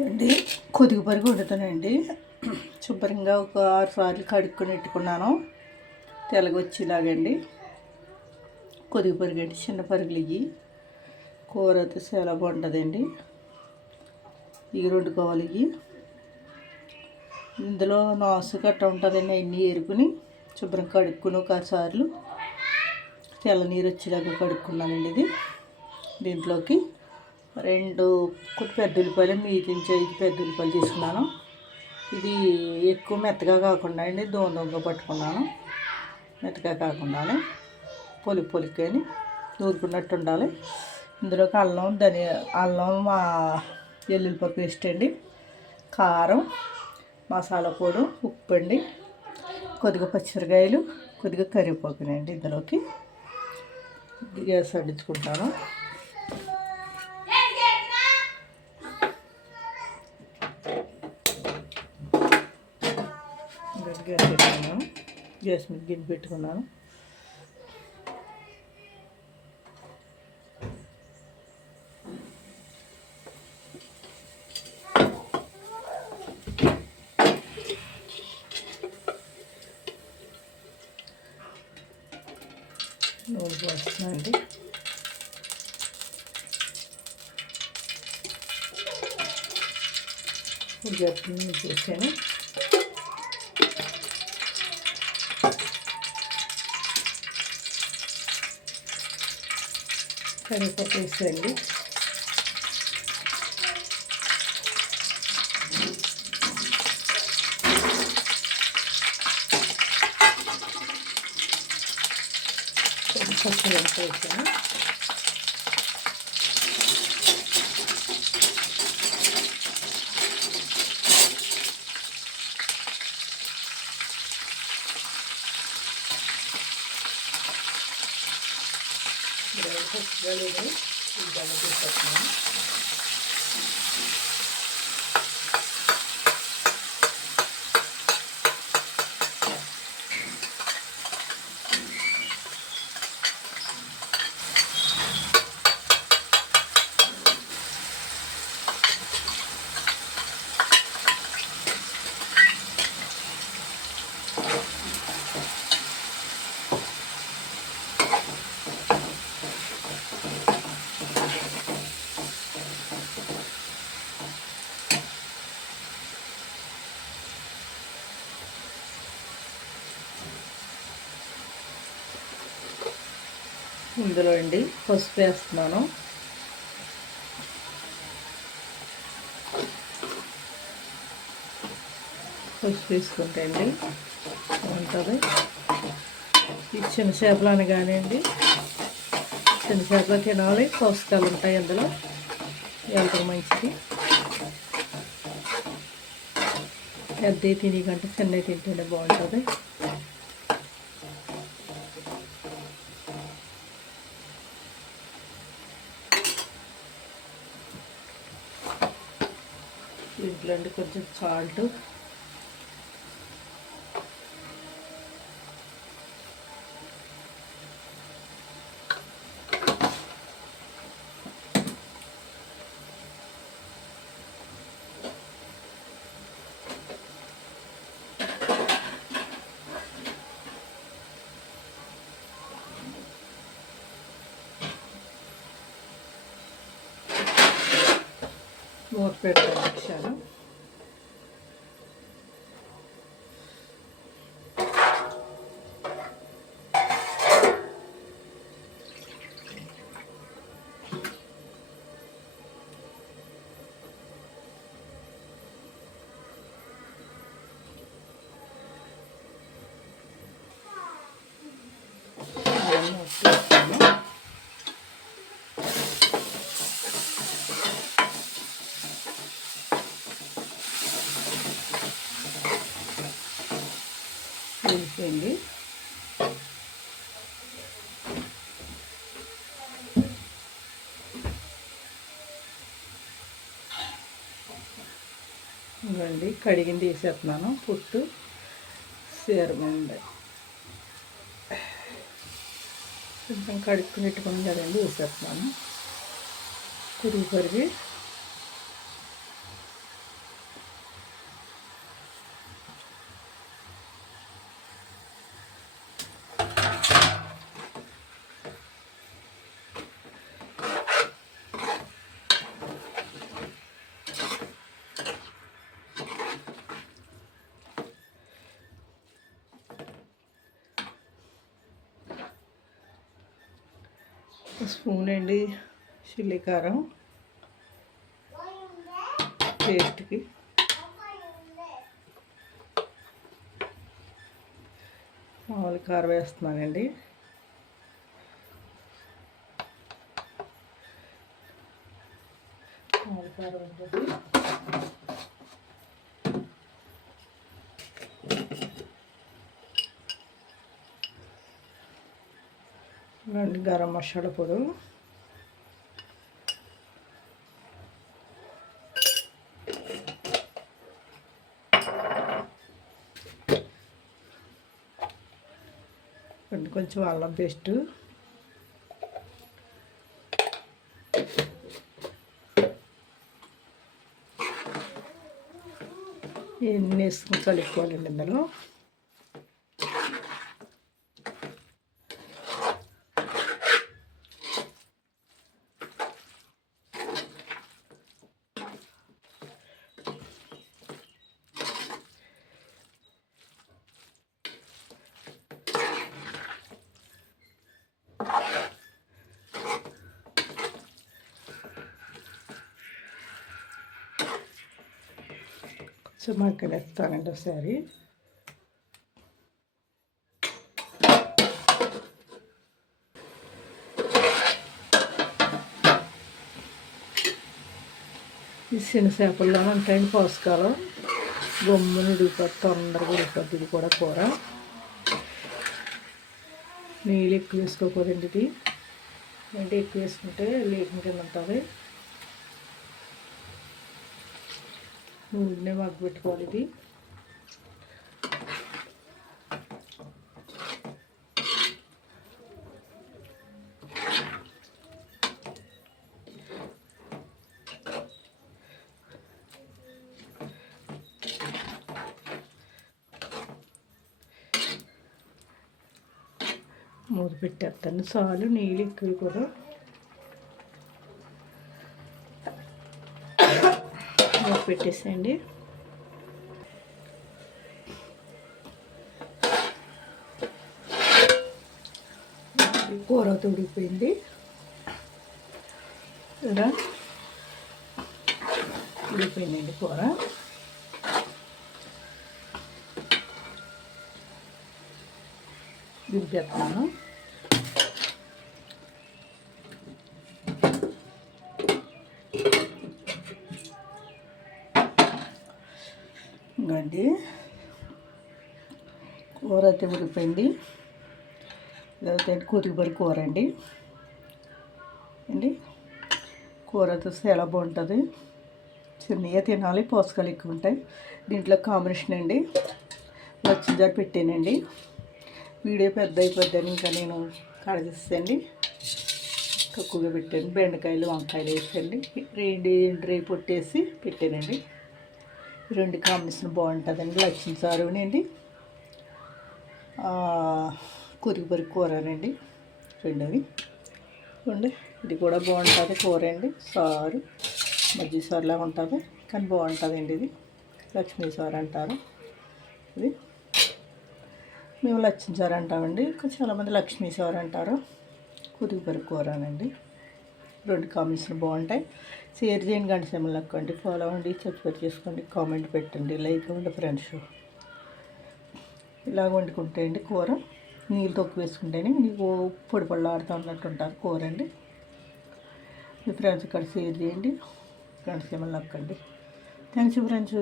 అండి కొద్దిగా పరుగు వండుతానండి. శుభ్రంగా ఒక 6 సార్లు కడుక్కొని పెట్టుకున్నాను. తెల్లగొచ్చేలాగండి. కొద్దిగా పరుగు అండి, చిన్న పరుగులు ఇవి. కూర అయితే చాలా బాగుంటుందండి. ఇవి వండుకోవాలి. ఇవి ఇందులో నాసు గట్ట ఉంటుందండి. అన్నీ ఏరుకుని శుభ్రం కడుక్కుని ఒక 6 సార్లు తెల్ల నీరు వచ్చేలాగా కడుక్కున్నానండి. ఇది దీంట్లోకి 2 పెద్ద ఉల్లిపాయలు, మీదించి 5 పెద్ద ఉల్లిపాయలు తీసుకున్నాను. ఇది ఎక్కువ మెత్తగా కాకుండా అండి, దూరంగా పట్టుకున్నాను. మెత్తగా కాకుండానే పొలికి కానీ నూరుకున్నట్టు ఉండాలి. ఇందులోకి అల్లం వెల్లుల్లిపాయ పేస్ట్ అండి, కారం, మసాలా పొడి, ఉప్పు అండి, కొద్దిగా పచ్చిమిరకాయలు, కొద్దిగా కరివేపాకునండి. ఇందులోకి గ్యాస్ అంటించుకుంటాను. గ్యాస్ పెట్టుకున్నాను. గ్యాస్ మీద గిన్నె పెట్టుకున్నాను. నూనె పోస్తున్నానండి. ఉల్లిగడ్డలు చేసాను. కరివేపాకు వేసేయండి. పచ్చిమిరపకాయ వేసాను. పచ్చిమిరపకాయలు ఇంతగా తీసుకొస్తున్నాను. ఇందులో అండి పసుపు వేస్తున్నాను. పసుపు వేసుకుంటే అండి బాగుంటుంది. ఈ చిన్న చేపలు అనగానే అండి, చిన్న చేపలు తినాలి, పోషకాలు ఉంటాయి అందులో, ఎంత మంచిది. పెద్దవి తిని కంటే చిన్నవి తింటేనే బాగుంటుంది. దీంట్లో అండి కొంచెం సాల్ట్, మూత పెడతాను. వచ్చాను వేసేయండి. ఇవ్వండి కడిగింది వేసేస్తున్నాను. పుట్టు సీరమండి కొంచెం కడుక్కుని పెట్టుకుని కదండి వేసేస్తున్నాను. తిరిగి పరిగి స్పూన్ అండి చిల్లీ కారం టేస్ట్కి, మామూలు కారం వేస్తున్నానండి. మామూలు కారం ఉంటుంది. గరం మసాలా పొడి, కొంచెం అల్లం పేస్ట్, ఇవన్నీ వేసుకుని కలుపుకోవాలండి. ఇందులో మగ్గనిస్తానండి ఒకసారి. ఈ చిన్న చేపల్లోనే ఉంటాయండి పోషకాలు. గమ్మున ఉడికిపోతుంది, తొందరగా ఉడికిపోతుంది. ఇది కూడా కూర నీళ్ళు ఎక్కువ వేసుకోకూడదండి. ఇది అంటే ఎక్కువ వేసుకుంటే లేకుండా కింద ఉంటుంది. నూనె మగ్గ పెట్టుకోవాలి. ఇది మూత పెట్టేస్తాను. చాలు, నీళ్ళు ఎక్కువ కూడా మూత పెట్టేసేయండి. కూర ఉడికిపోయింది. ఇలా ఉడికిపోయిందండి కూర. దింపేస్తున్నాను. ఇంకండి కూర అయితే ఉడికిపోయింది. ఇదైతే కొద్దిపరి కూర అండి. కూర అయితే చాలా బాగుంటుంది. చిన్నగా తినాలి, పోషకాలు ఎక్కువ ఉంటాయి. దీంట్లో కాంబినేషన్ అండి లచ్చింజారు పెట్టానండి. వీడియో పెద్ద అయిపోద్దని ఇంకా నేను కడగిస్తాండి, తక్కువగా పెట్టాను. బెండకాయలు, వంకాయలు వేసండి, డ్రై పొట్టేసి పెట్టానండి. రెండు కాంబినేషన్ బాగుంటుందండి. లచ్చింజారునండి, కొద్దిపరి కూరనండి, రెండవి చూడండి. ఇది కూడా బాగుంటుంది కూర అండి. సారు మజ్జిగ సారులా ఉంటుంది, కానీ బాగుంటుందండి. ఇది లక్ష్మీ సారు అంటారు. ఇది మేము లక్ష్మీ సారు అంటామండి, చాలామంది లక్ష్మీ సారు అంటారు. కొద్దిపరి కూరనండి. రెండు కాంబినేషన్ బాగుంటాయి. షేర్ చేయండి, గంట సేమలు నొక్కండి, ఫాలో అవ్వండి, సబ్స్క్రైబ్ చేసుకోండి, కామెంట్ పెట్టండి, లైక్ ఇవ్వండి ఫ్రెండ్స్. ఇలాగ వండుకుంటే అండి కూర నీళ్ళు తక్కువ వేసుకుంటేనే నీకు పొడి పొడిలాడుతూ ఉన్నట్టు ఉంటుంది కూర అండి. మీ ఫ్రెండ్స్ ఇక్కడ షేర్ చేయండి, గంట సేమలు నొక్కండి. Thanks friends.